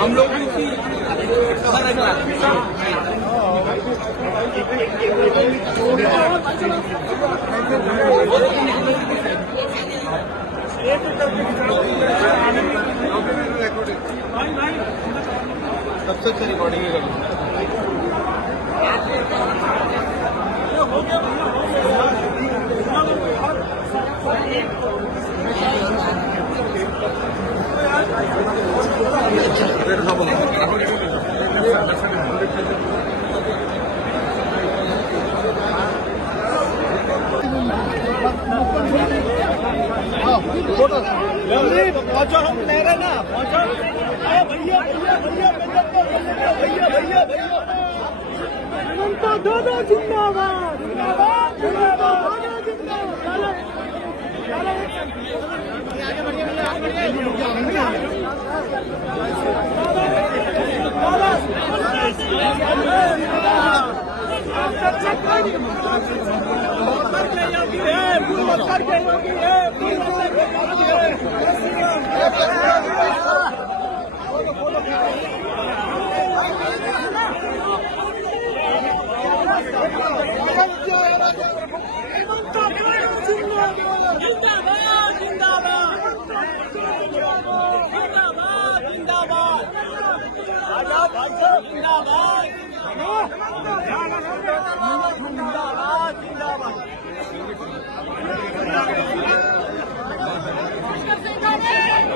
हम लोग सबसे अच्छी रिकॉर्डिंग है। पहुंचो, हम ले रहे ना, पहुंचो भैया भैया भैया भैया भैया भैया जनता दादा जिंदाबाद जिंदाबाद जिंदाबाद जिंदाबाद। जिंदाबाद जिंदाबाद।